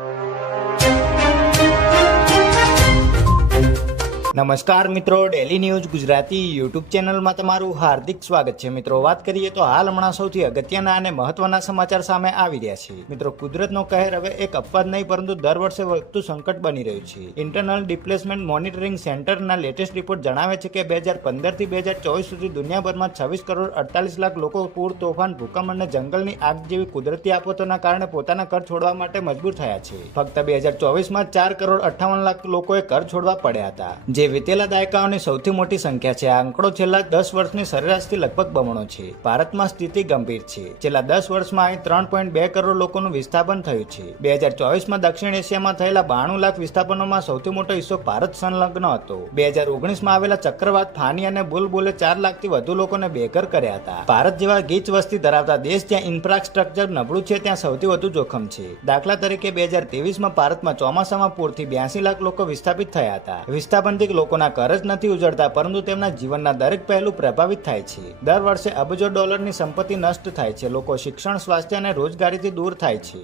you. નમસ્કાર મિત્રો daily news Gujarati YouTube ચેનલમાં તમારું હાર્દિક સ્વાગત છે. મિત્રો, વાત કરીએ તો હાલ હમણાં સૌથી અગત્યના અને મહત્વના સમાચાર સામે આવી રહ્યા છે. મિત્રો, કુદરતનો કહેર હવે એક અપવાદ નહીં, પરંતુ દર વર્ષે વધતું સંકટ બની રહ્યું છે. ઇન્ટરનલ ડિપ્લેસમેન્ટ મોનિટરિંગ સેન્ટરના લેટેસ્ટ રિપોર્ટ જણાવે છે કે બે હજાર પંદરથી બે હજાર ચોવીસ સુધી દુનિયાભરમાં છવ્વીસ કરોડ અડતાલીસ લાખ લોકો પૂર, તોફાન, ભૂકંપ અને જંગલની આગ જેવી કુદરતી આફતોના કારણે પોતાના ઘર છોડવા માટે મજબૂર થયા છે. ફક્ત બે હજાર ચોવીસમાં ચાર કરોડ અઠ્ઠાવન લાખ લોકોએ ઘર છોડવા પડ્યા હતા. જે વિતેલા દાયકાઓની સૌથી મોટી સંખ્યા છે, આ આંકડો છેલ્લા દસ વર્ષની સરેરાશથી લગભગ બમણો છે. ભારતમાં સ્થિતિ ગંભીર છે. છેલ્લા દસ વર્ષમાં અહીં ત્રણ પોઈન્ટ બે કરોડ લોકોનું વિસ્થાપન થયું છે. બે હજાર ચોવીસમાં દક્ષિણ એશિયામાં થયેલા બાણું લાખ વિસ્થાપનોમાં સૌથી મોટો હિસ્સો ભારત સંલગ્ન હતો. બે હજાર ઓગણીસમાં આવેલા ચક્રવાત ફાની અને બુલબુલે ચાર લાખથી વધુ લોકોને બેઘર કર્યા હતા. ભારત જેવા ગીચ વસ્તી ધરાવતા દેશ જ્યાં ઇન્ફ્રાસ્ટ્રક્ચર નબળું છે, ત્યાં સૌથી વધુ જોખમ છે. દાખલા તરીકે બે હજાર ત્રેવીસમાં ભારતમાં ચોમાસામાં પૂરથી બ્યાસી લાખ લોકો વિસ્થાપિત થયા હતા. વિસ્થાપનથી લોકોના ઘર જ નથી ઉજળતા, પરંતુ તેમના જીવનના દરેક પહેલું પ્રભાવિત થાય છે. દર વર્ષે અબજો ડોલરની સંપત્તિ નષ્ટ થાય છે, લોકો શિક્ષણ, સ્વાસ્થ્ય અને રોજગારીથી દૂર થાય છે.